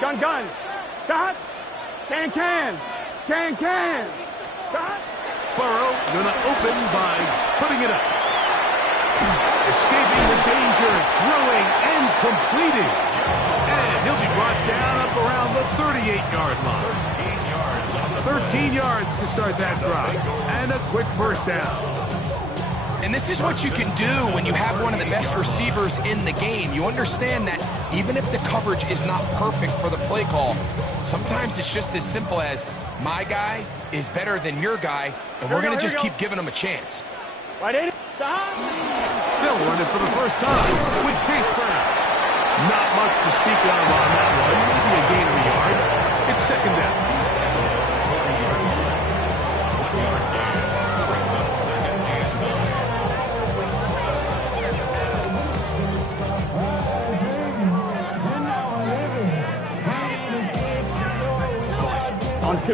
Gun. Got. Can. Got. Burrow gonna open by putting it up. Escaping the danger, throwing and completing. And he'll be brought down up around the 38-yard line. 13 yards to start that drive. And a quick first down. And this is what you can do when you have one of the best receivers in the game. You understand that even if the coverage is not perfect for the play call, sometimes it's just as simple as my guy is better than your guy, and we're going to just keep giving him a chance. Right in. Stop. They'll run it for the first time with Chase Brown. Not much to speak of on that one. Maybe a gain of a yard. It's second down. On 2.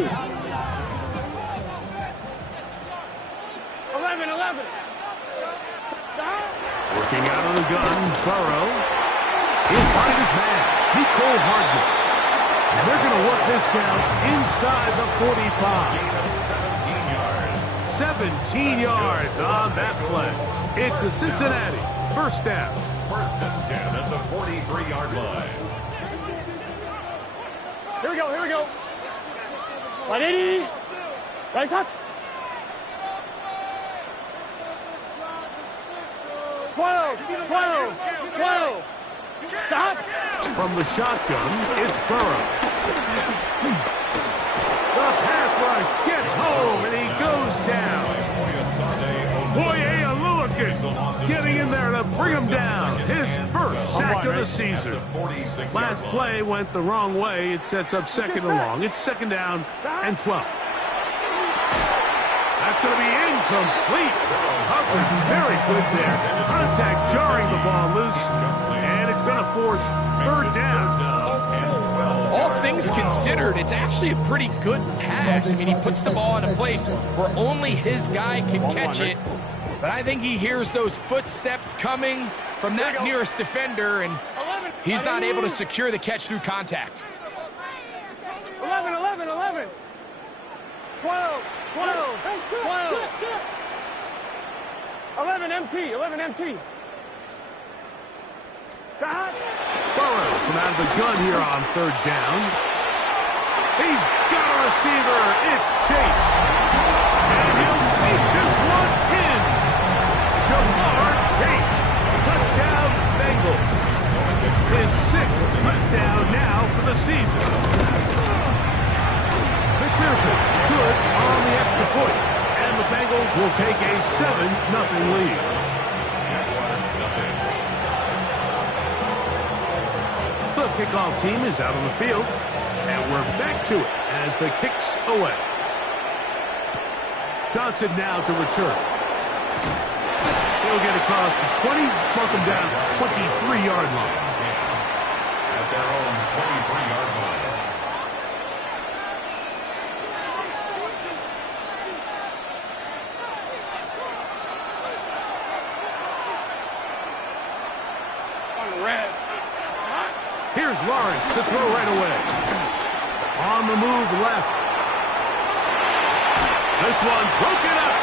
11. Working out of the gun, Burrow. He'll find his man, Nicole Hardman. And they're going to work this down inside the 45. 17 yards on that play. It's a Cincinnati first down. First and 10 at the 43-yard line. Here we go. 180. Right side. 12. Stop. From the shotgun, it's Burrow. The pass rush gets home, and he goes down. Boye Aluakis getting in there to bring him down. His first sack of the season. Last play went the wrong way. It sets up second and long. It's second down and 12. That's going to be incomplete. Hubbard's very good there. Contact jarring the ball loose, and it's going to force third down. All things considered, it's actually a pretty good pass. I mean, he puts the ball in a place where only his guy can catch it. But I think he hears those footsteps coming from that nearest defender, and he's not able to secure the catch through contact. 11. 12. 11 MT. Stop. Burrow from out of the gun here on third down. He's got a receiver. It's Chase. And he'll sneak this one in. Jamar Chase. Touchdown, Bengals. His 6th touchdown now for the season. McPherson good on the extra point. And the Bengals will take a 7-0 lead. The kickoff team is out on the field, and we're back to it as the kick's away. Johnson now to return. He'll get across the 20, mark him down at 23-yard line. At their own 23-yard line. Red. Here's Lawrence to throw right away. On the move left. This one broken up.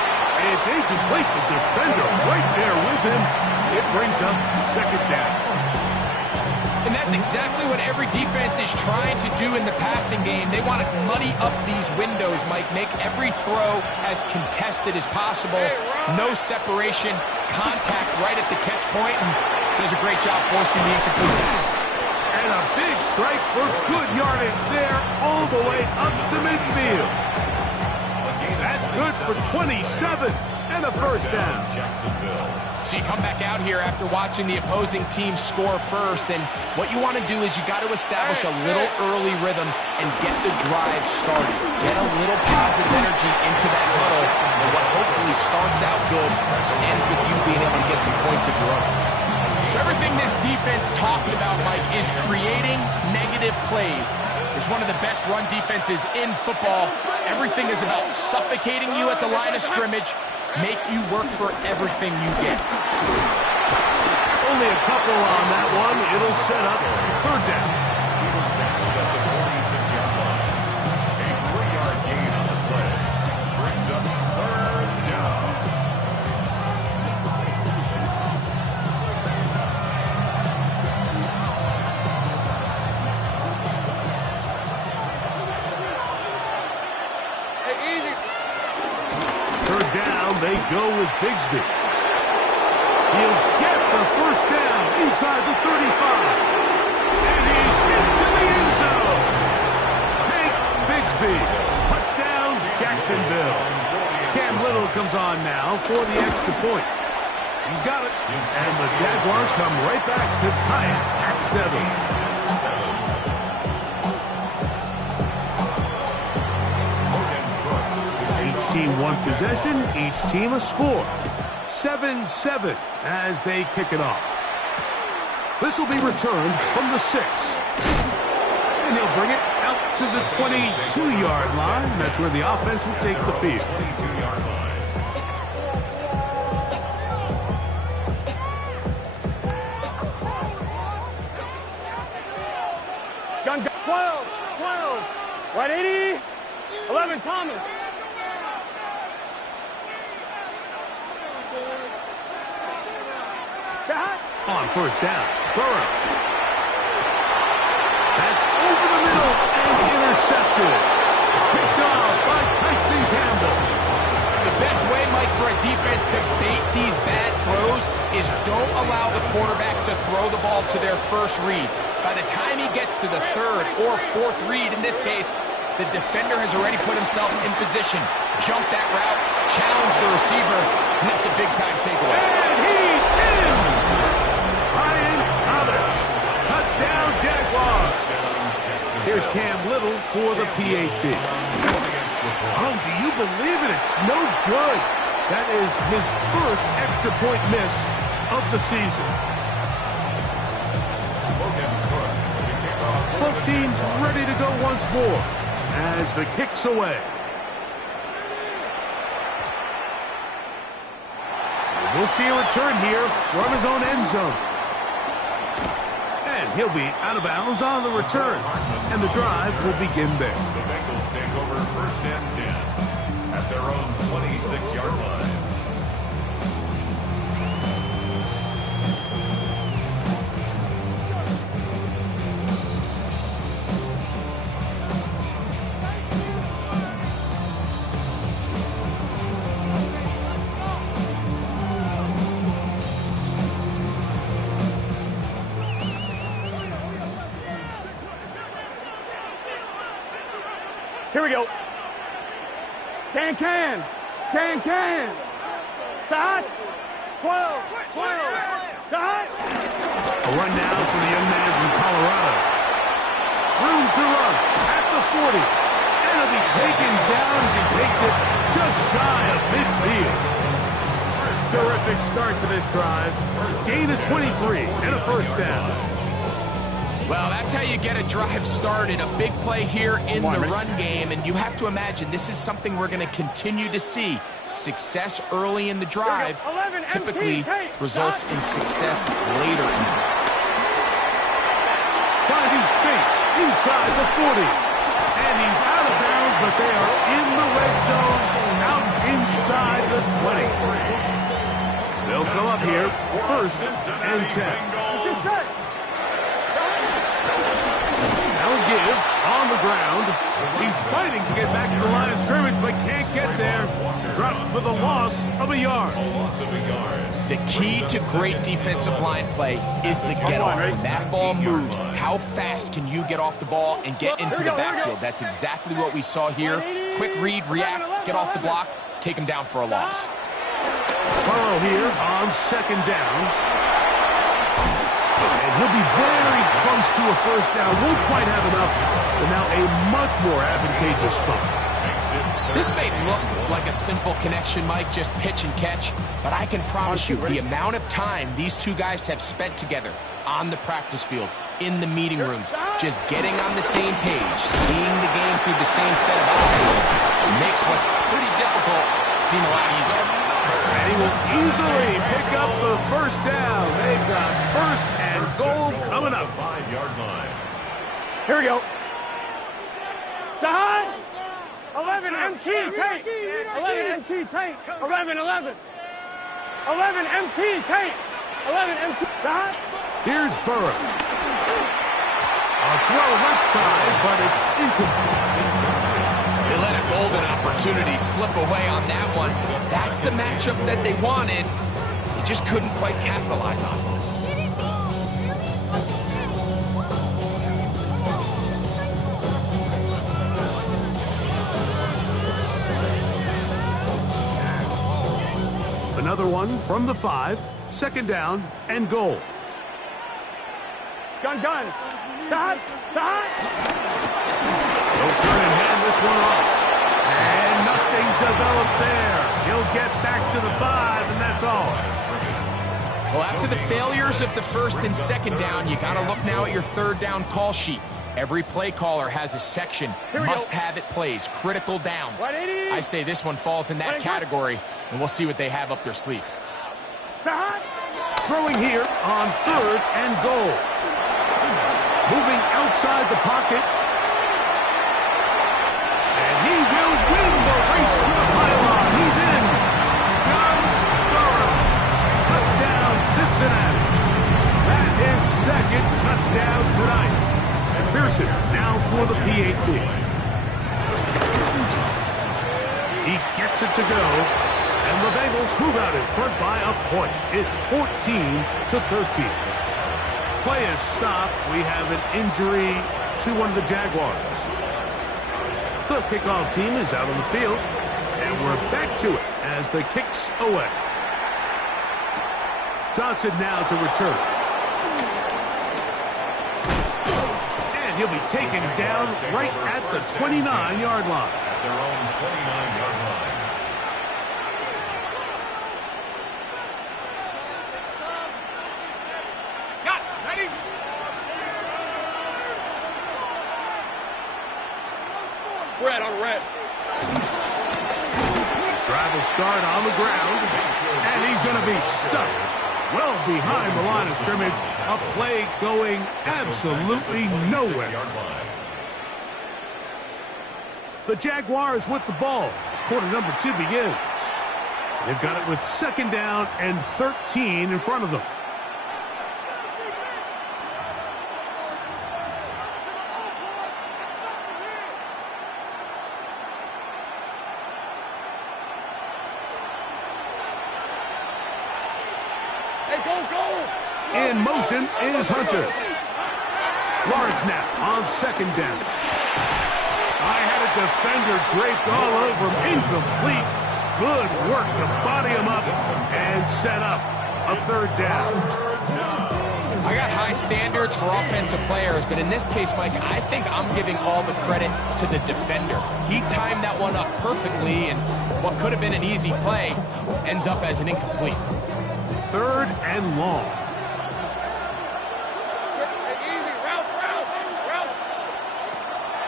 It's incomplete. The defender right there with him. It brings up second down. And that's exactly what every defense is trying to do in the passing game. They want to muddy up these windows, Mike, make every throw as contested as possible. No separation, contact right at the catch point, and does a great job forcing the incomplete pass. And a big strike for good yardage there all the way up to midfield. That's good for 27 and a first down. So you come back out here after watching the opposing team score first, and what you want to do is you got to establish a little early rhythm and get the drive started. Get a little positive energy into that huddle, and what hopefully starts out good ends with you being able to get some points of your own. So everything this defense talks about, Mike, is creating negative plays. It's one of the best run defenses in football. Everything is about suffocating you at the line of scrimmage, make you work for everything you get. Only a couple on that one. It'll set up third down. will go with Bigsby. He'll get the first down inside the 35. And he's into the end zone. Hank Bigsby. Touchdown, Jacksonville. Cam Little comes on now for the extra point. He's got it. And the Jaguars come right back to tie it at 7. Each team one possession, each team a score. 7-7 as they kick it off. This will be returned from the 6. And he'll bring it out to the 22-yard line. That's where the offense will take the field. 22-yard line. Gun 12. Right 80. 11 Thomas. On first down, Burrow. That's over the middle and intercepted. Picked off by Tyson Campbell. The best way, Mike, for a defense to bait these bad throws is don't allow the quarterback to throw the ball to their first read. By the time he gets to the third or fourth read, in this case, the defender has already put himself in position, jumped that route, challenged the receiver, and that's a big-time takeaway. And he's in! Ryan Thomas. Touchdown, Jaguars. Here's Cam Little for the PAT. Oh, do you believe it? It's no good. That is his first extra point miss of the season. Both teams ready to go once more as the kick's away. We'll see a return here from his own end zone. And he'll be out of bounds on the return. And the drive will begin there. The Bengals take over first and 10 at their own 26-yard line. Here we go. Can. Side. 12. Side. A run now for the young man from Colorado. Room to run at the 40. And he'll be taken down as he takes it just shy of midfield. Terrific start to this drive. Gain of 23 and a first down. Well, that's how you get a drive started. A big play here in the run game, and you have to imagine this is something we're going to continue to see. Success early in the drive typically results in success later in the drive. Finding space inside the 40. And he's out of bounds, but they are in the red zone, out inside the 20. They'll come up here, first and 10. Now give on the ground. He's fighting to get back to the line of scrimmage, but can't get there. Dropped for the loss of a yard. The key to great defensive line play is the get-off. When that ball moves, how fast can you get off the ball and get into the backfield? That's exactly what we saw here. Quick read, react, get off the block, take him down for a loss. Burrow here on second down. And he'll be very close to a first down. Won't quite have enough, but now a much more advantageous spot. This may look like a simple connection, Mike, just pitch and catch, but I can promise you the amount of time these two guys have spent together on the practice field, in the meeting rooms, just getting on the same page, seeing the game through the same set of eyes, makes what's pretty difficult seem a lot easier. And he will easily pick up the first down. They've got first and goal coming up. 5-yard line. Here we go. Side. 11 MT tape. 11 MT tape. 11. 11 MT tape. 11 MT. Side. Here's Burrow. A throw left side, but it's incomplete. They let a golden opportunity opportunity slip away on that one. That's the matchup that they wanted. They just couldn't quite capitalize on it. Another one from the 5. Second down and goal. Gun. Stop. He'll turn and hand this one off. And nothing developed there. He'll get back to the 5, and that's all. Well, after the failures of the first and second down, you got to look now at your third down call sheet. Every play caller has a section, must-have-it plays, critical downs. I say this one falls in that category, and we'll see what they have up their sleeve. Throwing here on third and goal. Moving outside the pocket. And he will win the race to the pylon. He's in. John Durham. Touchdown, Cincinnati. That is second touchdown tonight. And Pearson now for the PAT. He gets it to go. And the Bengals move out in front by a point. It's 14-13. Play is stopped. We have an injury to one of the Jaguars. The kickoff team is out on the field. And we're back to it as the kick's away. Johnson now to return. And he'll be taken down right at the 29-yard line. At their own 29-yard line. Red on red. Drive will start on the ground, and he's going to be stuck well behind the line of scrimmage. A play going absolutely nowhere. The Jaguars with the ball as quarter number 2 begins. They've got it with second down and 13 in front of them. In motion is Hunter. Lawrence now on second down. I had a defender draped all over him. Incomplete. Good work to body him up and set up a third down. I got high standards for offensive players, but in this case, Mike, I think I'm giving all the credit to the defender. He timed that one up perfectly, and what could have been an easy play ends up as an incomplete. Third and long.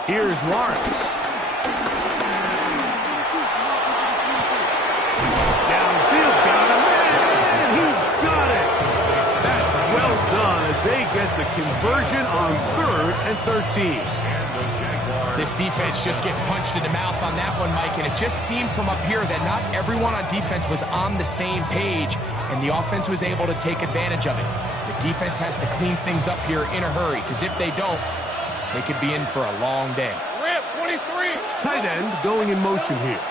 Here's Lawrence. Downfield, got him, and he's got it. That's well done as they get the conversion on 3rd and 13. This defense just gets punched in the mouth on that one, Mike, and it just seemed from up here that not everyone on defense was on the same page, and the offense was able to take advantage of it. The defense has to clean things up here in a hurry, because if they don't, they could be in for a long day. Rip, 23. Tight end going in motion here.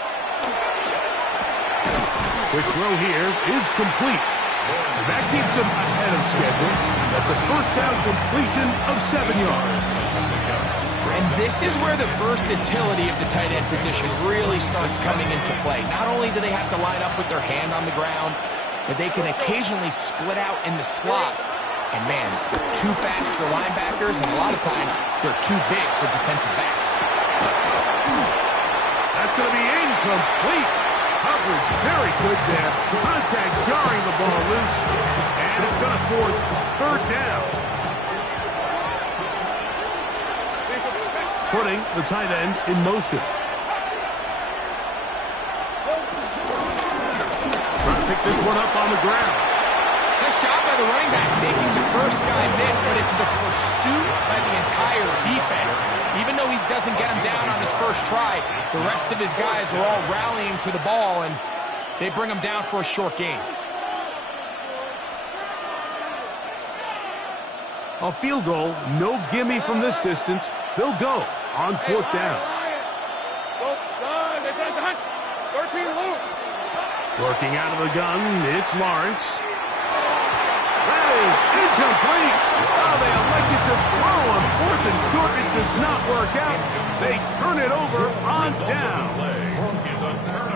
Quick throw here is complete. And that keeps him ahead of schedule. That's a first down completion of 7 yards. And this is where the versatility of the tight end position really starts coming into play. Not only do they have to line up with their hand on the ground, but they can occasionally split out in the slot. And man, they're too fast for linebackers, and a lot of times they're too big for defensive backs. That's going to be incomplete. Coverage very good there. Contact jarring the ball loose, and it's going to force third down. Putting the tight end in motion. Trying to pick this one up on the ground. Nice job by the running back, making the first guy miss, but it's the pursuit by the entire defense. Even though he doesn't get him down on his first try, the rest of his guys are all rallying to the ball, and they bring him down for a short gain. A field goal, no gimme from this distance. They'll go on 4th down. Oh, son, they said hunt. 13 loop. Working out of the gun, it's Lawrence. That is incomplete. Oh, they elected to throw on 4th and short. It does not work out. They turn it over on down.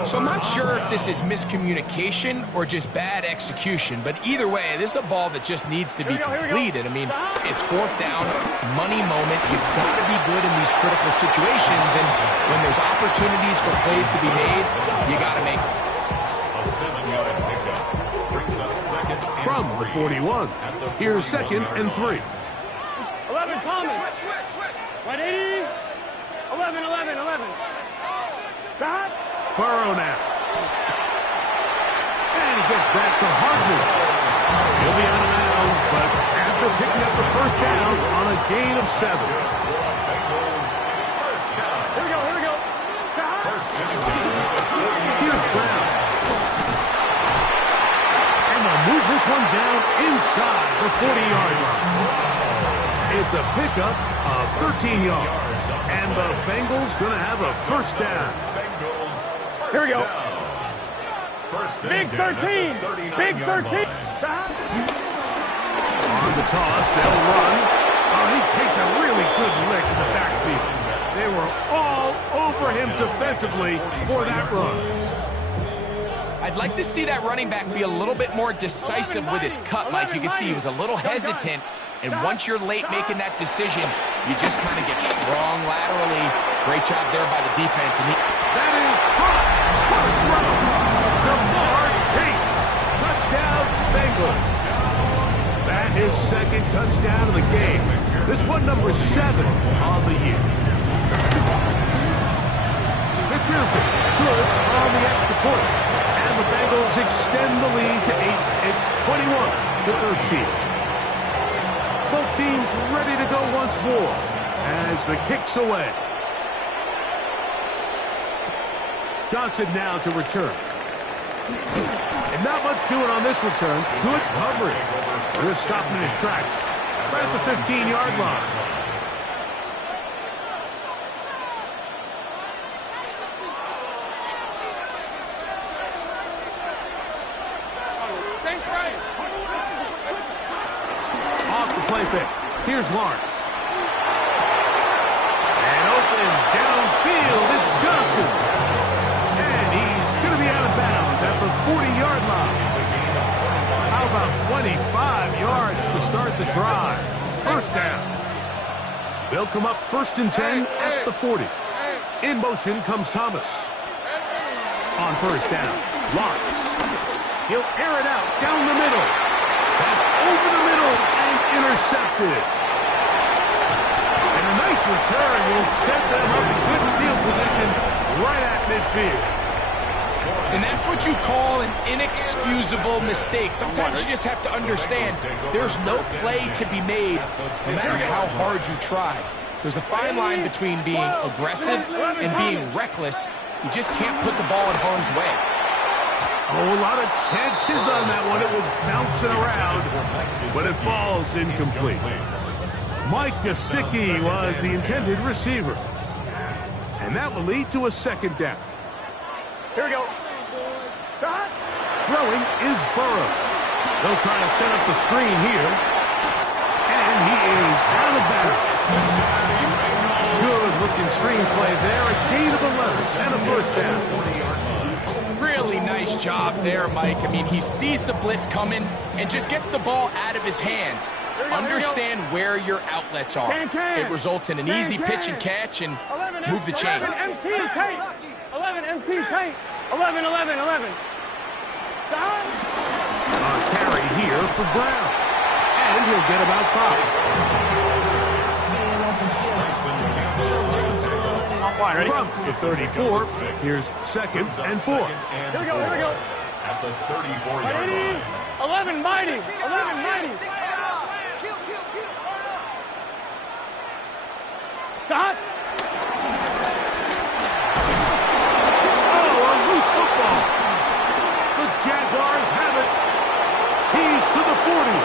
So I'm not sure if this is miscommunication or just bad execution, but either way, this is a ball that just needs to be completed. I mean, it's 4th down, money moment. You've got to be good in these critical situations, and when there's opportunities for plays to be made, you got to make them. A 7-yard pickup brings up 2nd and From the 41, here's 2nd and 3. 11, Thomas. 180. 11, 11, 11. Stop. Burrow now. And he gets back to Hardman. He'll be out of bounds, but after picking up the 1st down on a gain of 7. Here we go. Stop. Here's Brown. And they'll move this one down inside the 40-yard line. It's a pickup of 13 yards. And the Bengals going to have a 1st down. Here we go. Big 13. Big 13. Stop. On the toss, they'll run. Oh, he takes a really good lick in the backfield. They were all over him defensively for that run. I'd like to see that running back be a little bit more decisive with his cut, Mike. You can see he was a little hesitant, and once you're late making that decision, you just kind of get strong laterally. Great job there by the defense. And that is caught. Jamar Chase. Touchdown, Bengals. That is 2nd touchdown of the game. This one number 7 on the year. McPherson, good on the extra point. And the Bengals extend the lead to 8. It's 21-13. Both teams ready to go once more as the kick's away. Johnson now to return. And not much doing on this return. Good coverage. They're stopping in his tracks. Right at the 15-yard line. Off the play fake. Here's Lawrence. And open downfield, it's Johnson. And he's going to be out of bounds at the 40-yard line. How about 25 yards to start the drive? 1st down. They'll come up 1st and 10 at the 40. In motion comes Thomas. On 1st down, Lawrence. He'll air it out down the middle. That's over the middle and intercepted. And a nice return will set them up in good field position right at midfield. And that's what you call an inexcusable mistake. Sometimes you just have to understand there's no play to be made no matter how hard you try. There's a fine line between being aggressive and being reckless. You just can't put the ball in harm's way. Oh, a lot of chances on that one. It was bouncing around, but it falls incomplete. Mike Gesicki was the intended receiver. And that will lead to a 2nd down. Here we go. Stop. Throwing is Burrow. They'll try to set up the screen here. And he is out of bounds. Good-looking screenplay there. A gain of 11 and a 1st down. Really nice job there, Mike. I mean, he sees the blitz coming and just gets the ball out of his hands. Understand where your outlets are. It results in an easy pitch and catch and move the chains. 11 MT tape. 11 MT tape. 11, 11, 11. Stop. A carry here for Brown. And he'll get about 5. From the 34, here's 2nd and 4. Here we go. At the 34-yard line. 11 mighty. 11 mighty. Stop. Oh, a loose football. The Jaguars have it. He's to the 40.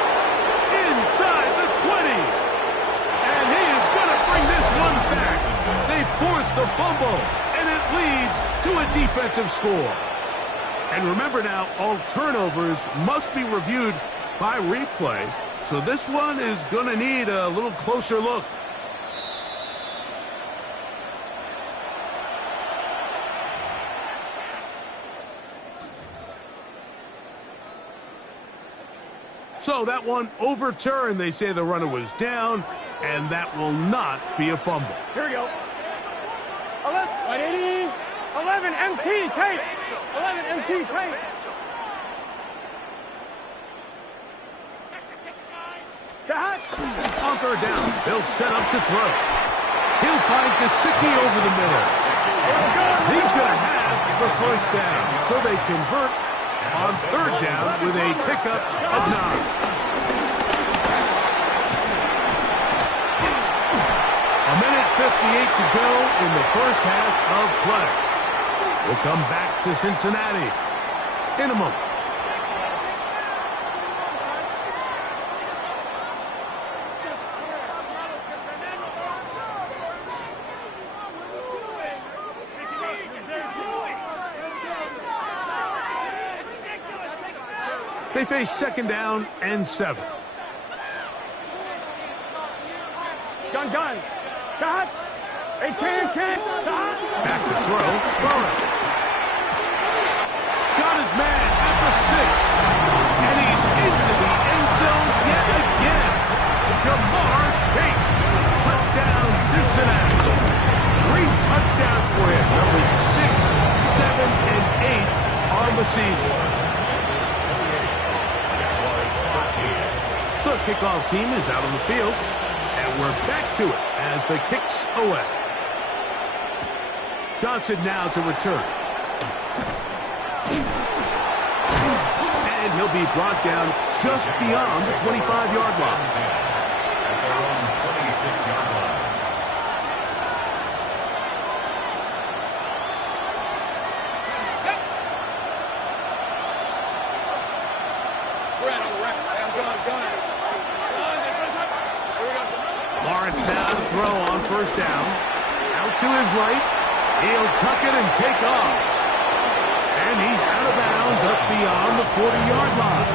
Inside the 20. And he is going to bring this one back. They force the fumble, and it that leads to a defensive score. And remember now, all turnovers must be reviewed by replay, so this one is going to need a little closer look. So that one overturned. They say the runner was down, and that will not be a fumble. Here we go. 11 MT tape. 11 MT tape. On third down, they'll set up to throw. He'll find Gesicki over the middle. He's going to have the first down, so they convert on third down with a pickup of 9. A minute 58 to go in the first half of play. We'll come back to Cincinnati in a moment. They face second down and 7. Gun. Cut. Hey, can. Back to throw. Got his man at the 6. And he's into the end zone yet again. Jamar Chase. Touchdown, Cincinnati. 3 touchdowns for him. Numbers 6, 7, and 8 on the season. The kickoff team is out on the field, and we're back to it as the kick's away. Johnson now to return. And he'll be brought down just beyond the 25-yard line. At their own 26-yard line. Lawrence now to throw on first down. Out to his right. He'll tuck it and take off. And he's out of bounds up beyond the 40-yard line.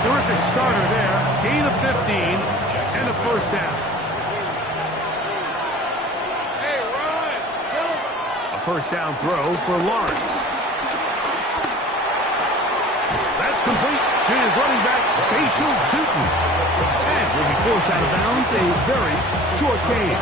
Terrific starter there. Gain of 15 and a first down. A first down throw for Lawrence. That's complete to his running back, Bashal Tutin. And will be forced out of bounds, a very short game.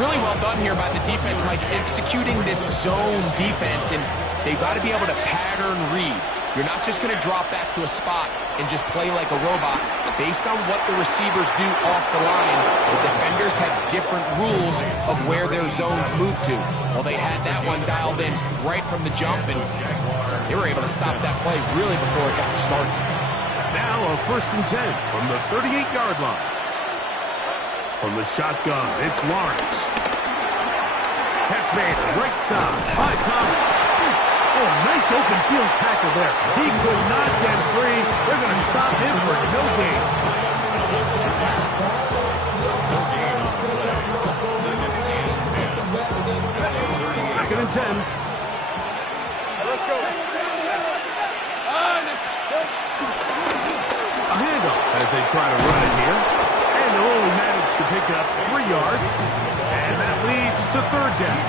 Really well done here by the defense, Mike, executing this zone defense, and they've got to be able to pattern read. You're not just going to drop back to a spot and just play like a robot. Based on what the receivers do off the line, the defenders have different rules of where their zones move to. Well, they had that one dialed in right from the jump, and they were able to stop that play really before it got started. Now a 1st and 10 from the 38-yard line. From the shotgun, it's Lawrence. Catch made right side by Thomas. Oh, nice open field tackle there. He could not get free. They're going to stop him for no gain. Second and 10. Let's go. A handoff as they try to run it here. And they'll only manage to pick up 3 yards. And that leads to third down.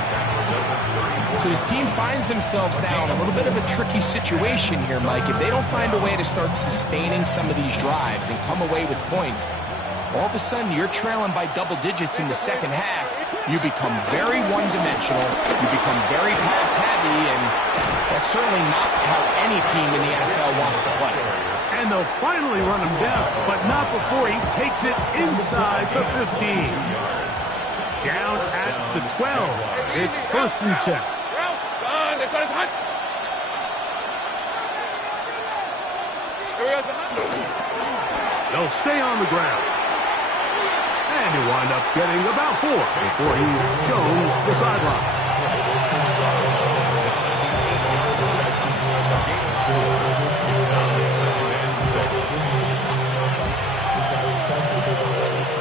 So his team finds themselves now in a little bit of a tricky situation here, Mike. If they don't find a way to start sustaining some of these drives and come away with points, all of a sudden you're trailing by double digits in the second half. You become very one-dimensional. You become very pass-heavy, and that's certainly not how any team in the NFL wants to play. And they'll finally run him down, but not before he takes it inside the 15. Down at the 12. It's 1st and 10. They'll stay on the ground. And he'll wind up getting about 4 before he's shown the sideline.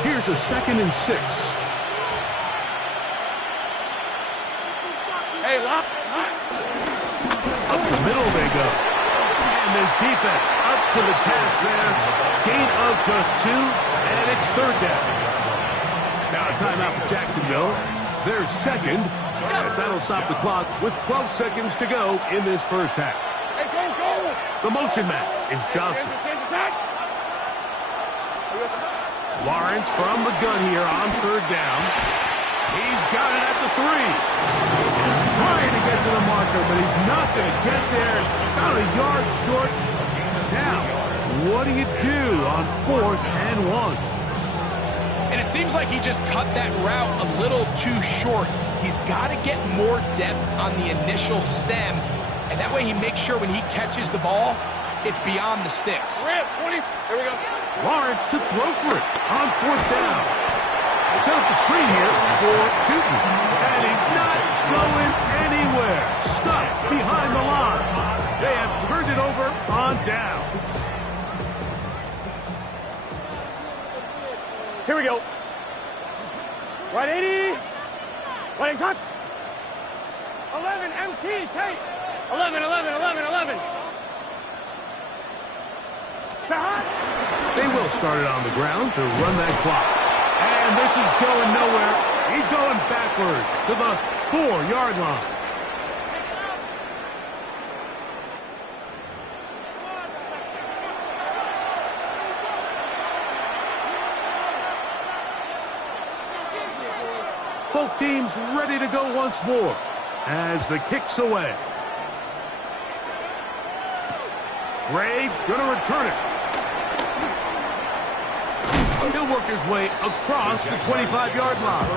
Here's a 2nd and 6. defense up to the task there. Gain of just 2, and it's third down. Now a timeout for Jacksonville. Their second, as that'll stop the clock with 12 seconds to go in this first half. Hey, go! The motion man is Johnson. Lawrence from the gun here on third down. He's got it at the 3. He's trying to get to the marker, but he's not going to get there. About a yard short. Now, what do you do on 4th and 1? And it seems like he just cut that route a little too short. He's got to get more depth on the initial stem, and that way he makes sure when he catches the ball, it's beyond the sticks. Rip, 20. Here we go. Lawrence to throw for it on 4th down. Set up the screen here for Tootin. And he's not going anywhere. Stuck behind the line. They have turned it over on down. Here we go. Right 80. Right shot. 11 MT tape. 11. They will start it on the ground to run that clock. And this is going nowhere. He's going backwards to the 4-yard line. Both teams ready to go once more as the kick's away. Gray going to return it. He'll work his way across the 25-yard line.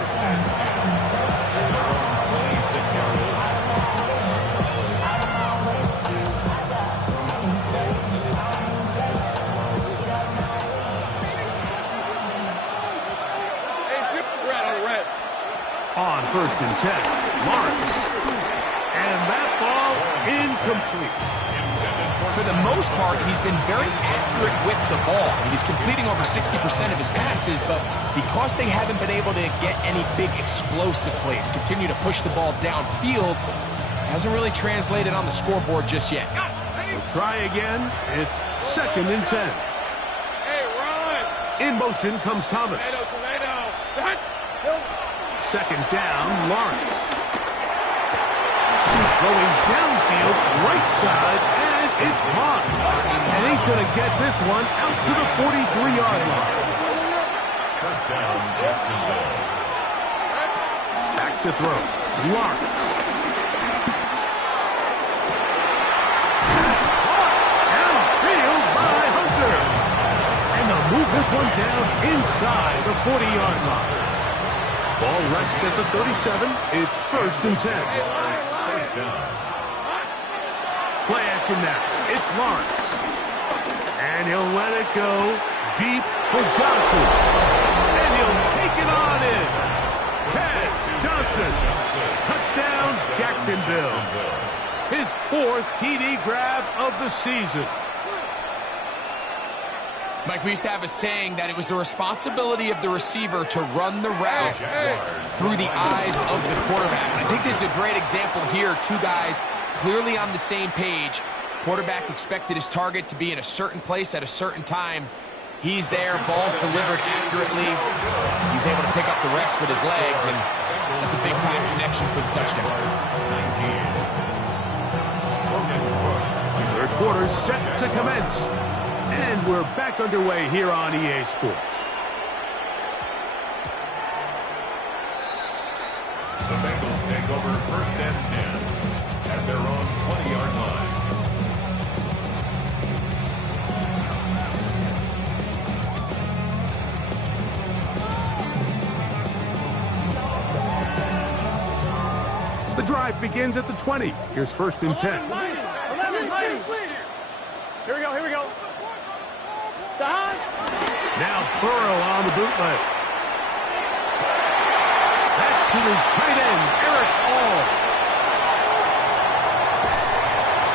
On 1st and 10, Lawrence. And that ball incomplete. For the most part, he's been very accurate with the ball. He's completing over 60% of his passes, but because they haven't been able to get any big explosive plays, continue to push the ball downfield, hasn't really translated on the scoreboard just yet. We'll try again. It's 2nd and 10. Hey, run! In motion comes Thomas. Tomato. 2nd down, Lawrence. Going downfield, right side, and it's caught. And he's going to get this one out to the 43-yard line. First down, Jacksonville. Back to throw. Lawrence. That's caught. Downfield by Hunter. And they'll move this one down inside the 40-yard line. Ball rests at the 37. It's 1st and 10. Play action now. It's Lawrence. And he'll let it go deep for Johnson. And he'll take it on in. Catch Johnson. Touchdown, Jacksonville. His 4th TD grab of the season. Mike, we used to have a saying that it was the responsibility of the receiver to run the route through the eyes of the quarterback. And I think this is a great example here. 2 guys clearly on the same page. Quarterback expected his target to be in a certain place at a certain time. He's there, ball's delivered accurately. He's able to pick up the rest with his legs, and that's a big-time connection for the touchdown. 3rd quarter set to commence. And we're back underway here on EA Sports. The Bengals take over 1st and 10 at their own 20-yard line. The drive begins at the 20. Here's 1st and 10. 11. Here we go. Now Burrow on the bootleg. That's to his tight end, Eric All.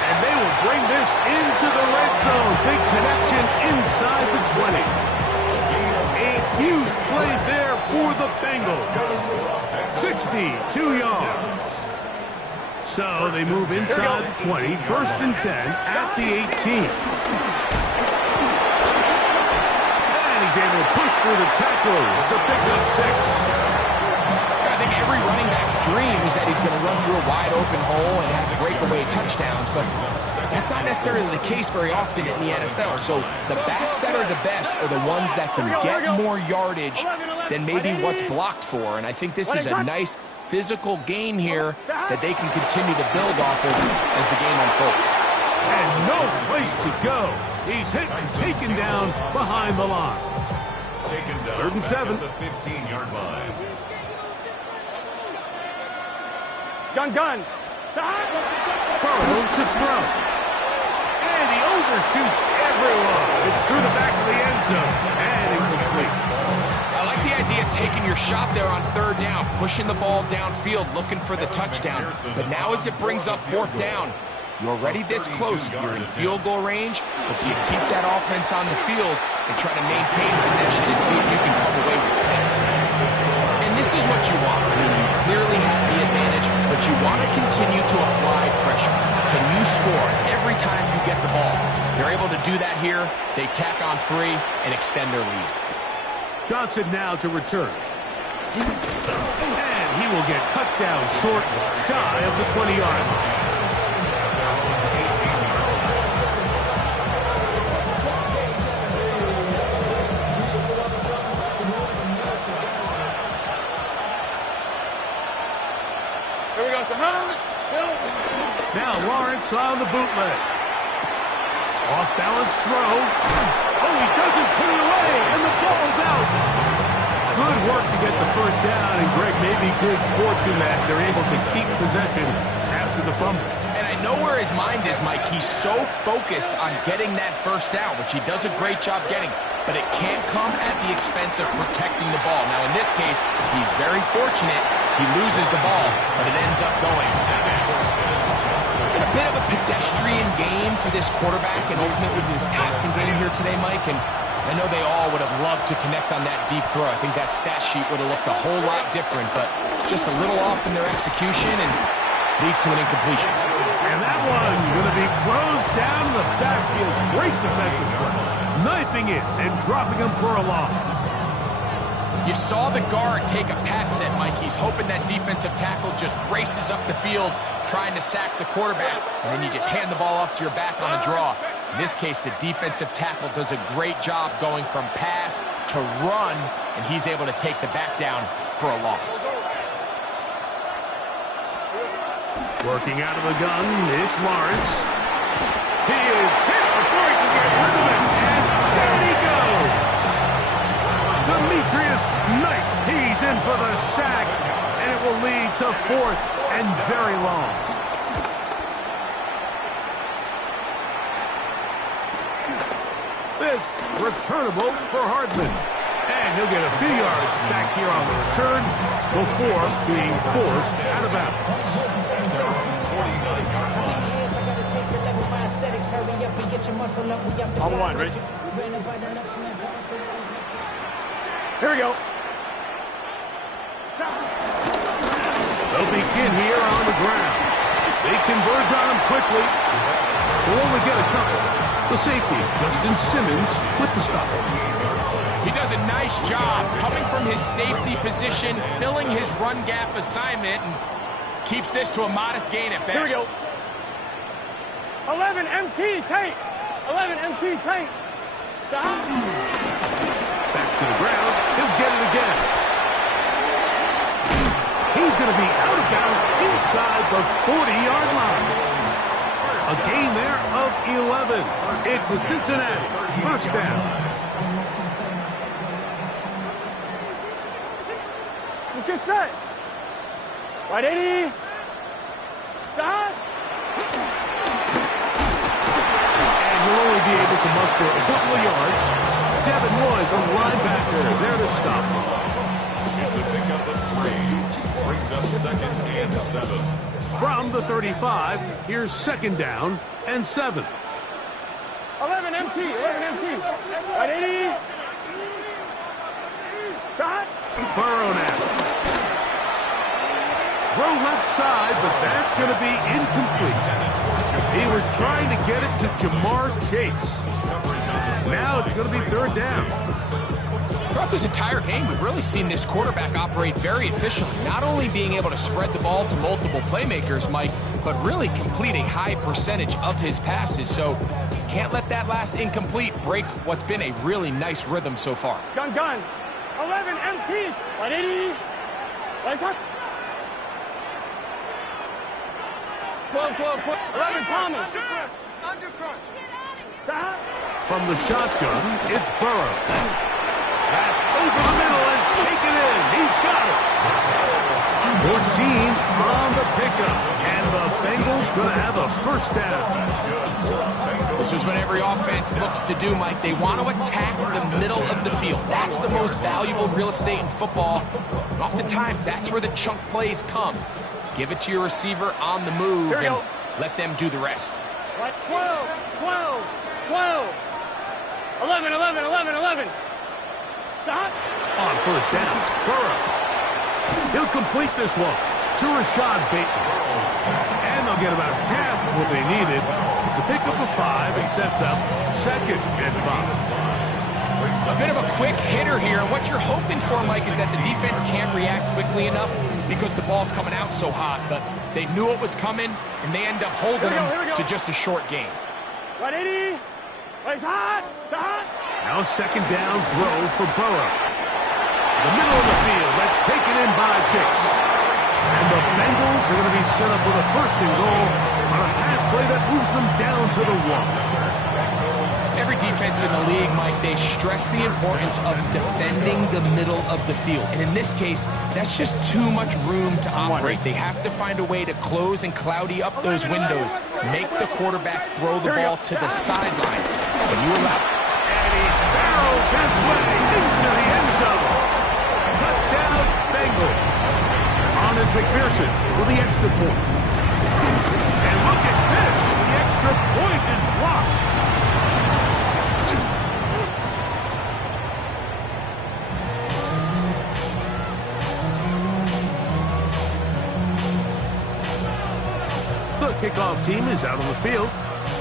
And they will bring this into the red zone. Big connection inside the 20. A huge play there for the Bengals. 62 yards. So they move inside the 20, first and 10 at the 18. And he's able to push through the tacklers to pick up 6. I think every running back's dream is that he's going to run through a wide open hole and have breakaway touchdowns, but that's not necessarily the case very often in the NFL. So the backs that are the best are the ones that can get more yardage than maybe what's blocked for, and I think this is a nice physical game here that they can continue to build off of as the game unfolds. And no place to go. He's hit and taken down behind the line. Taken down 3rd and 7. at the 15-yard line. Gun. Burrow to throw. And he overshoots everyone. It's through the back of the end zone and incomplete. I like the idea of taking your shot there on 3rd down, pushing the ball downfield, looking for the touchdown. But now as it brings up 4th down, you're already this close. You're in field goal range, but do you keep that offense on the field and try to maintain possession and see if you can come away with 6? And this is what you want. I mean, you clearly have the advantage, but you want to continue to apply pressure. Can you score every time you get the ball? They're able to do that here. They tack on 3 and extend their lead. Johnson now to return. And he will get cut down short, shy of the 20-yard line. Here we go, Now Lawrence on the bootleg. Off-balance throw. Oh, he doesn't put it away, and the ball's out. Good work to get the first down, and Greg, maybe good fortune that they're able to keep possession after the fumble. And I know where his mind is, Mike. He's so focused on getting that first down, which he does a great job getting, but it can't come at the expense of protecting the ball. Now, in this case, he's very fortunate. He loses the ball, but it ends up going out. A bit of a pedestrian game for this quarterback and ultimately this passing game here today, Mike, and I know they all would have loved to connect on that deep throw. I think that stat sheet would have looked a whole lot different, but just a little off in their execution and leads to an incompletion. And that one going to be closed down the backfield. Great defensive play. Knifing it and dropping him for a loss. You saw the guard take a pass set, Mike. He's hoping that defensive tackle just races up the field trying to sack the quarterback, and then you just hand the ball off to your back on the draw. In this case, the defensive tackle does a great job going from pass to run, and he's able to take the back down for a loss. Working out of the gun, it's Lawrence. He is hit before he can get rid of it, and down he goes. Demetrius Knight, he's in for the sack, and it will lead to 4th and very long. This returnable for Hardman, and he'll get a few yards back here on the return before being forced out of bounds. On 1, Reggie. Here we go. They'll begin here on the ground. They converge on him quickly. We'll only get a couple. The safety, Justin Simmons, with the stop. He does a nice job coming from his safety position, filling his run gap assignment, and keeps this to a modest gain at best. Here we go. 11 MT tape. 11 MT tape. Stop. Back to the ground. He'll get it again. He's going to be out of bounds inside the 40-yard line. A gain there of 11. It's a Cincinnati first down. Let's get set. Right 80. Stop. And he'll only be able to muster a couple of yards. Devin Lloyd, the linebacker, there to stop. It's a pickup of 3. Brings up 2nd and 7. From the 35, here's 2nd down and 7. 11 MT. 11 MT. Right 80. Stop. Burrow now. throw left side, but that's going to be incomplete. He was trying to get it to Jamar Chase. Now it's going to be third down. Throughout this entire game, we've really seen this quarterback operate very efficiently, not only being able to spread the ball to multiple playmakers, Mike, but really complete a high percentage of his passes. So can't let that last incomplete break what's been a really nice rhythm so far. Gun. 11 MT. 180. Lights up. 12. 11 Thomas. Under crunch. From the shotgun, it's Burrow. That's over the middle and taken in. He's got it. 14 on the pickup. And the Bengals going to have a first down. This is what every offense looks to do, Mike. They want to attack the middle of the field. That's the most valuable real estate in football. And oftentimes, that's where the chunk plays come. Give it to your receiver on the move and let them do the rest. 12. 11. Stop. On first down, Burrow. He'll complete this one to Rashad Bateman. And they'll get about half of what they needed. It's a pickup of 5 and sets up second and 5. A bit of a quick hitter here. What you're hoping for, Mike, is that the defense can't react quickly enough because the ball's coming out so hot. But they knew it was coming, and they end up holding them to just a short gain. 180. It's hot. Now second down throw for Burrow. The middle of the field, that's taken in by Chase. And the Bengals are going to be set up with a first and goal on a pass play that moves them down to the 1. Every defense in the league, Mike, they stress the importance of defending the middle of the field. And in this case, that's just too much room to operate. They have to find a way to close and cloudy up those windows, make the quarterback throw the ball to the sidelines. When you allow... And he barrels his way into the end zone. Touchdown, Bengals. On is McPherson for the extra point. And look at this. The extra point is blocked. The kickoff team is out on the field,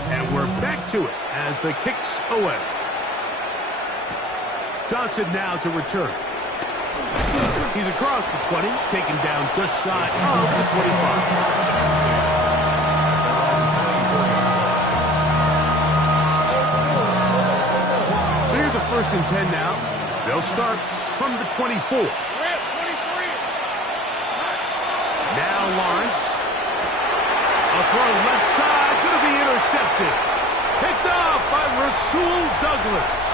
and we're back to it as the kick's away. Johnson now to return. He's across the 20, taken down just shy of the 25. So here's a 1st and 10 now. They'll start from the 24. Now Lawrence. A throw left side, going to be intercepted. Picked off by Rasul Douglas.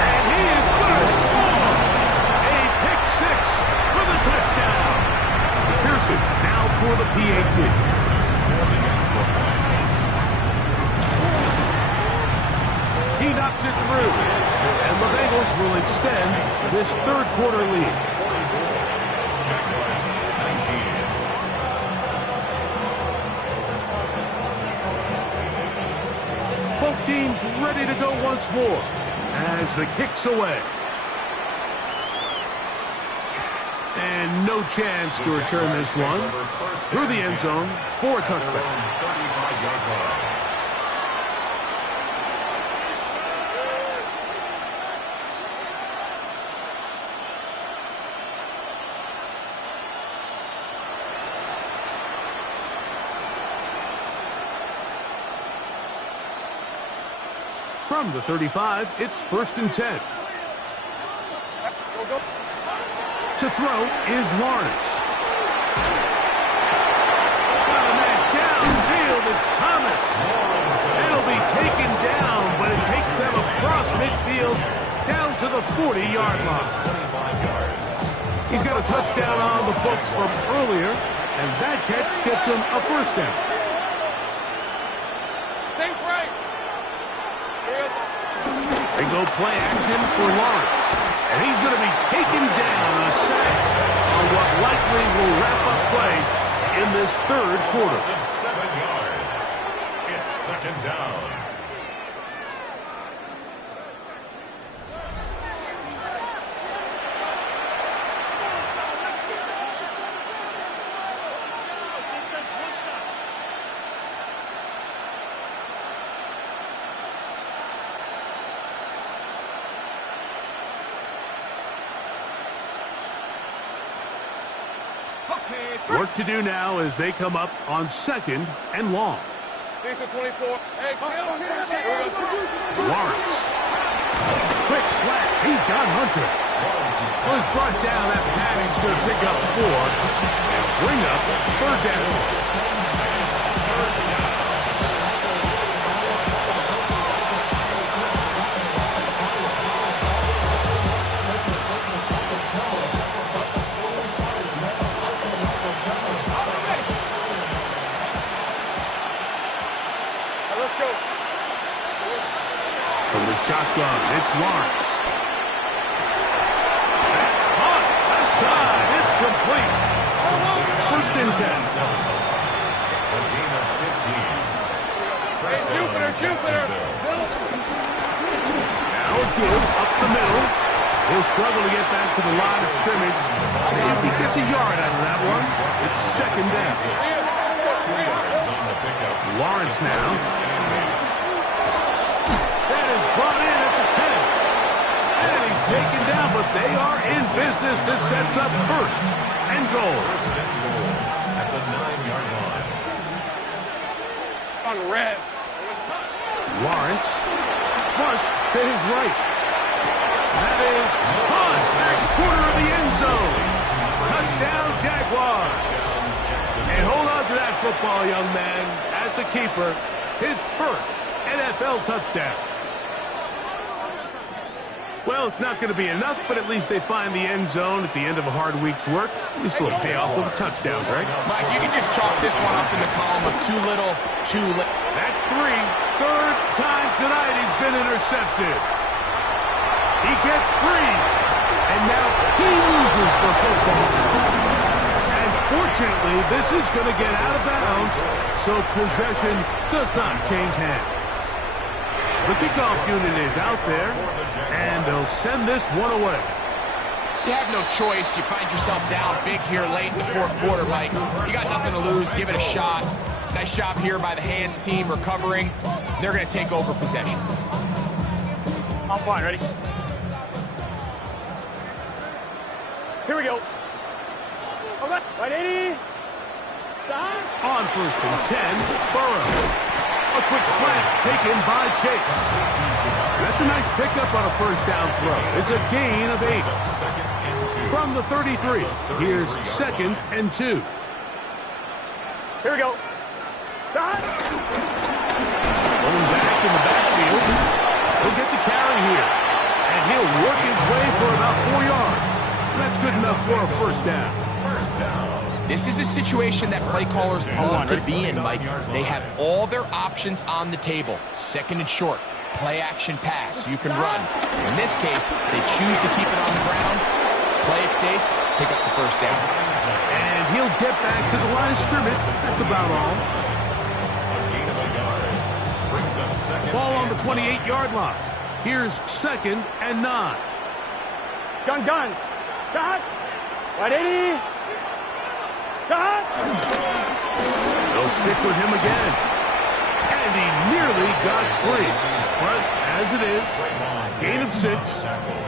And he is going to score. A pick 6 for the touchdown. McPherson now for the PAT. He knocks it through. And the Bengals will extend this third quarter lead. Both teams ready to go once more as the kick's away. And no chance to return this one through the end zone for a touchback. From the 35, it's 1st and 10. To throw is Lawrence. Got a man downfield, it's Thomas. It'll be taken down, but it takes them across midfield down to the 40-yard line. He's got a touchdown on the books from earlier, and that catch gets him a first down. They go play action for Lawrence. And he's going to be taken down, a sack on what likely will wrap up play in this third quarter. 7 yards. It's second down. Work to do now as they come up on 2nd and long. Lawrence. Quick slap. He's got Hunter. Well, he's brought down. That pass is going to pick up 4 and bring up 3rd down. From the shotgun, it's Lawrence. That's caught. Left side. It's complete. 1st and 10. A gain of 15. Jupiter. Now a give up the middle. He'll struggle to get back to the line of scrimmage. If he gets a yard out of that one, it's 2nd down. 2 yards on the pickup. Lawrence now. That is brought in at the 10. And he's taken down, but they are in business. This sets up 1st and goal. 1st and goal at the 9-yard line. On red. Lawrence. Flush to his right. That is Hunt at corner of the end zone. Touchdown, Jaguars. And hold on to that football, young man. That's a keeper. His 1st NFL touchdown. Well, it's not going to be enough, but at least they find the end zone at the end of a hard week's work. At least a little payoff with a touchdown, Greg. Mike, you can just chalk this one up in the column of too little, too late. That's 3. 3rd time tonight he's been intercepted. He gets free, and now he loses the football. And fortunately, this is going to get out of bounds, so possession does not change hands. The kickoff unit is out there, and they'll send this one away. You have no choice. You find yourself down big here late in the 4th quarter, Mike. You got nothing to lose. Give it a shot. Nice job here by the hands team recovering. They're going to take over possession. I'm fine. Ready? Here we go. Okay. 180. Stop. On 1st and 10, Burrow. A quick slant taken by Chase. That's a nice pickup on a 1st down throw. It's a gain of 8. From the 33, here's 2nd and 2. Here we go. Stop. Going back in the backfield. He'll get the carry here. And he'll work his way for about 4 yards. That's good enough for a 1st down. 1st down. This is a situation that play callers love to be in, Mike. They have all their options on the table. 2nd and short, play action pass, you can run. In this case, they choose to keep it on the ground, play it safe, pick up the 1st down. And he'll get back to the line of scrimmage. That's about all. A gain of a yard. Brings up 2nd. Ball on the 28-yard line. Here's 2nd and 9. Gun. Stop. 180. Stop. They'll stick with him again. And he nearly got free. But as it is, gain of 6.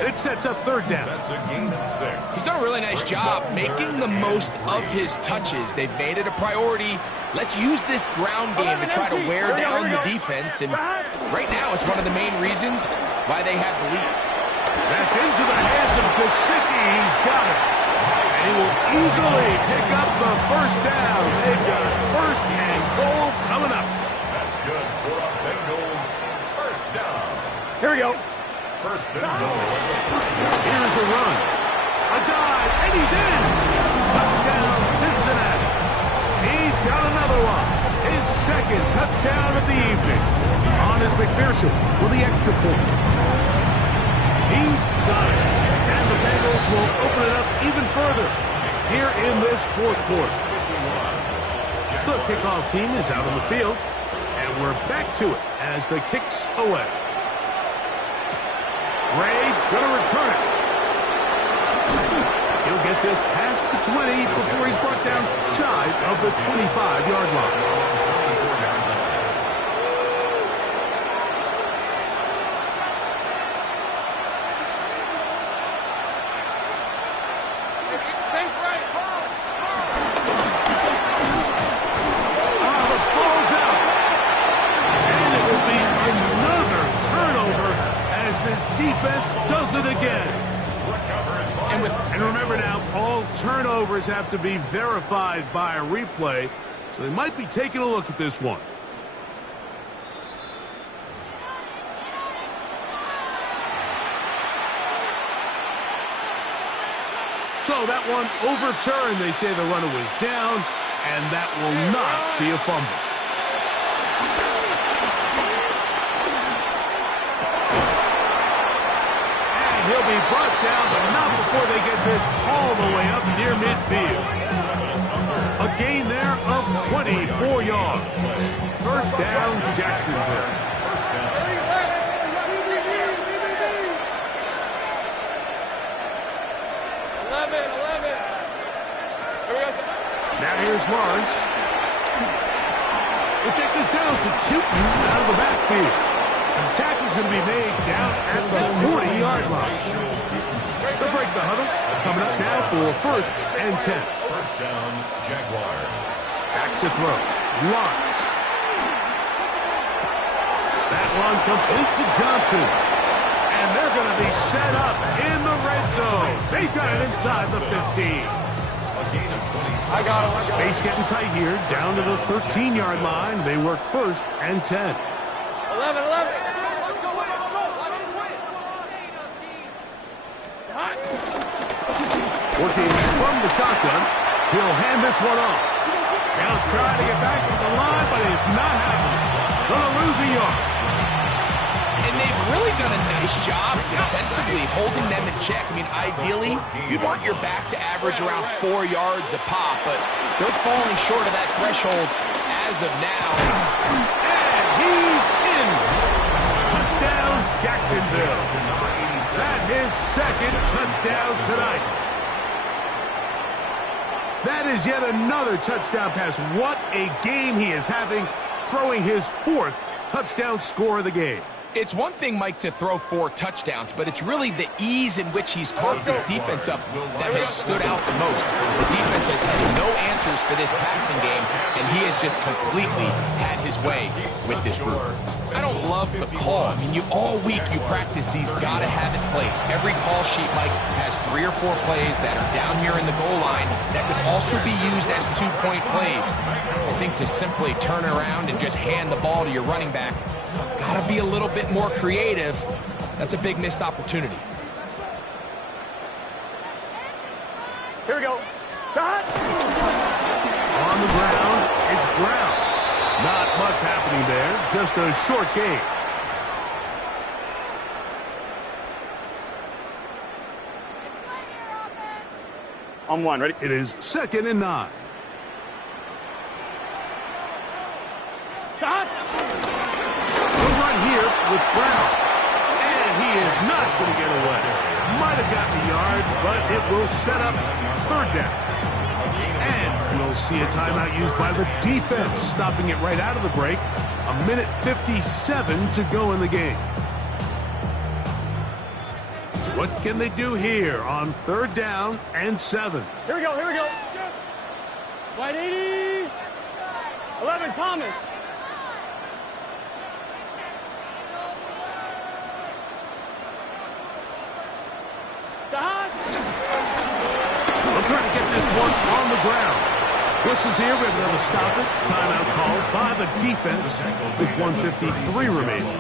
And it sets up 3rd down. That's a gain of 6. He's done a really nice job making the most of his touches. They've made it a priority. Let's use this ground game to try to wear down the defense. And right now, it's one of the main reasons why they have the lead. That's into the hands of Gesicki. He's got it. And he will easily pick up the 1st down. They've got 1st and goal coming up. That's good for a Bengals 1st down. Here we go. 1st and goal. Here's a run. A dive, and he's in. Touchdown, Cincinnati. He's got another one. His 2nd touchdown of the evening. On is McPherson for the extra point. He's got it. And the Bengals will open it up even further here in this 4th quarter. The kickoff team is out on the field, and we're back to it as the kick's away. Ray going to return it. He'll get this past the 20 before he's brought down shy of the 25-yard line. defense does it again. And remember now, all turnovers have to be verified by a replay, so they might be taking a look at this one. So that one overturned. They say the runner was down, and that will not be a fumble. And he'll be brought down, but not before they get this all the way up near midfield. A gain there of 24 yards. First down, Jacksonville. Now here's Lawrence. We'll check this down to Chilton out of the backfield. An attack is going to be made down at the 40-yard line. They'll break the huddle. Coming up now for first and 10. First down, Jaguars. Back to throw. Lawrence. That one complete to Johnson. And they're going to be set up in the red zone. They've got it inside the 15. I got him. Space getting tight here. Down to the 13-yard line. They work first and 10. 11. Working from the shotgun. He'll hand this one off. Now trying to get back to the line, but it's not happening. Gonna lose a yard. And they've really done a nice job defensively holding them in check. I mean, ideally, you'd want your back to average around 4 yards a pop, but they're falling short of that threshold as of now. And he's in. Touchdown, Jacksonville. That's his second touchdown tonight. That is yet another touchdown pass. What a game he is having, throwing his 4th touchdown score of the game. It's one thing, Mike, to throw 4 touchdowns, but it's really the ease in which he's carved this defense up that has stood out the most. The defense has had no answers for this passing game, and he has just completely had his way with this group. I don't love the call. I mean, all week you practice these gotta-have-it plays. Every call sheet, Mike, has 3 or 4 plays that are down here in the goal line that could also be used as 2-point plays. I think to simply turn around and just hand the ball to your running back, gotta be a little bit more creative. That's a big missed opportunity. Here we go. Shot. On the ground, it's Brown. Not much happening there, just a short game. On 1, ready? It is 2nd and 9. Shot. We'll run here with Brown. And he is not going to get away. Might have gotten a yard, but it will set up 3rd down. And we'll see a timeout used by the defense, stopping it right out of the break. 1:57 to go in the game. What can they do here on 3rd down and 7? Here we go. White 80. 11, Thomas. They'll try to get this one on the ground. Whistles here, we have another stoppage. Timeout called by the defense with 1:53 remaining.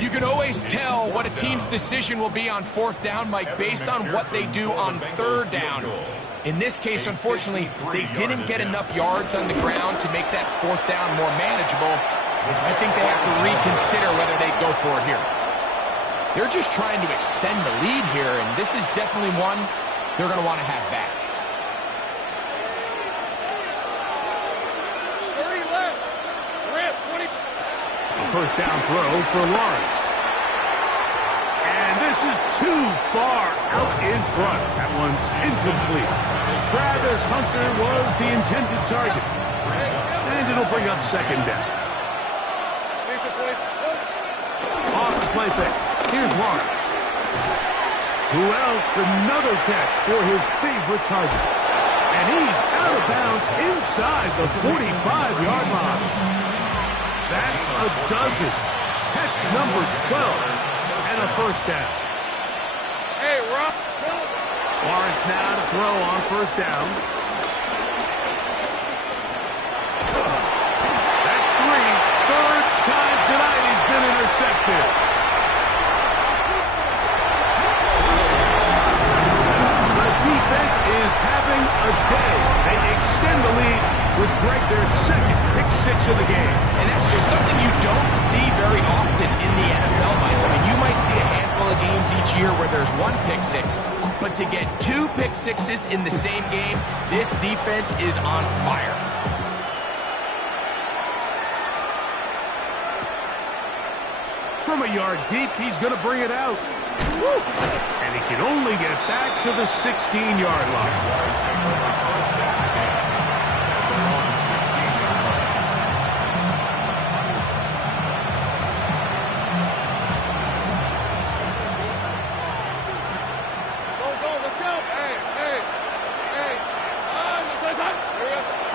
You can always tell what a team's decision will be on 4th down, Mike, based on what they do on 3rd down. In this case, unfortunately, they didn't get enough yards on the ground to make that 4th down more manageable. I think they have to reconsider whether they go for it here. They're just trying to extend the lead here, and this is definitely one they're going to want to have back. 30 left. Rip, 20. First down throw for Lawrence. And this is too far out in front. That one's incomplete. Travis Hunter was the intended target. And it'll bring up 2nd down. Off the play fake. Here's Lawrence. Who else? Another catch for his favorite target. And he's out of bounds inside the 45-yard line. That's a dozen. Catch number 12. And And a first down. Hey, Rob. Lawrence now to throw on first down. That's three. Third time tonight he's been intercepted. The defense is having a day. They extend the lead with their second pick-6 of the game. And that's just something you don't see very often in the NFL, Mike. I mean, you might see a handful of games each year where there's one pick-6, but to get 2 pick-6s in the same game, this defense is on fire. From a yard deep, he's going to bring it out. Woo! And he can only get back to the 16-yard line.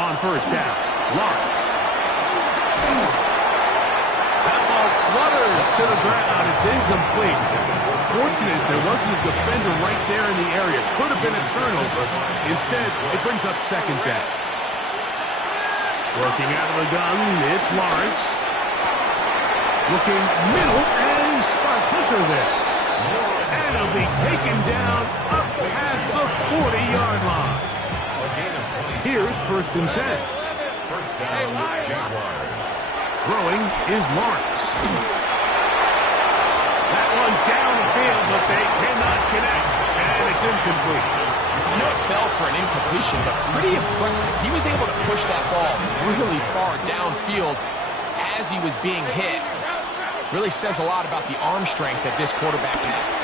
On first down, Lawrence. That ball flutters to the ground. It's incomplete. Fortunate there wasn't a defender right there in the area. Could have been a turnover. Instead, it brings up second down. Working out of the gun, it's Lawrence. Looking middle, and he spots Hunter there. And he'll be taken down up past the 40-yard line. Here's first and 10. First down, Jaguars. Throwing is Lawrence. That one down the field, but they cannot connect, and it's incomplete. I know it fell for an incompletion, but pretty impressive. He was able to push that ball really far downfield as he was being hit. Really says a lot about the arm strength that this quarterback has.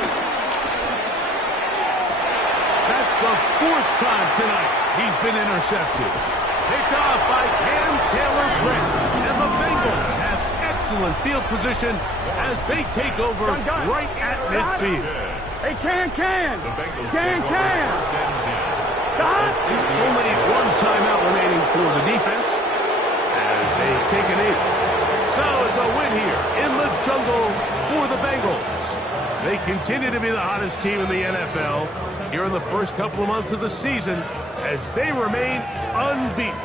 That's the 4th time tonight he's been intercepted. Picked off by Cam Taylor-Britt. And the Bengals have excellent field position as they take over right at midfield. Hey, Can. The Bengals take over first and 10. Only one timeout remaining for the defense as they take an 8. So it's a win here in the jungle for the Bengals. They continue to be the hottest team in the NFL here in the first couple of months of the season as they remain unbeaten.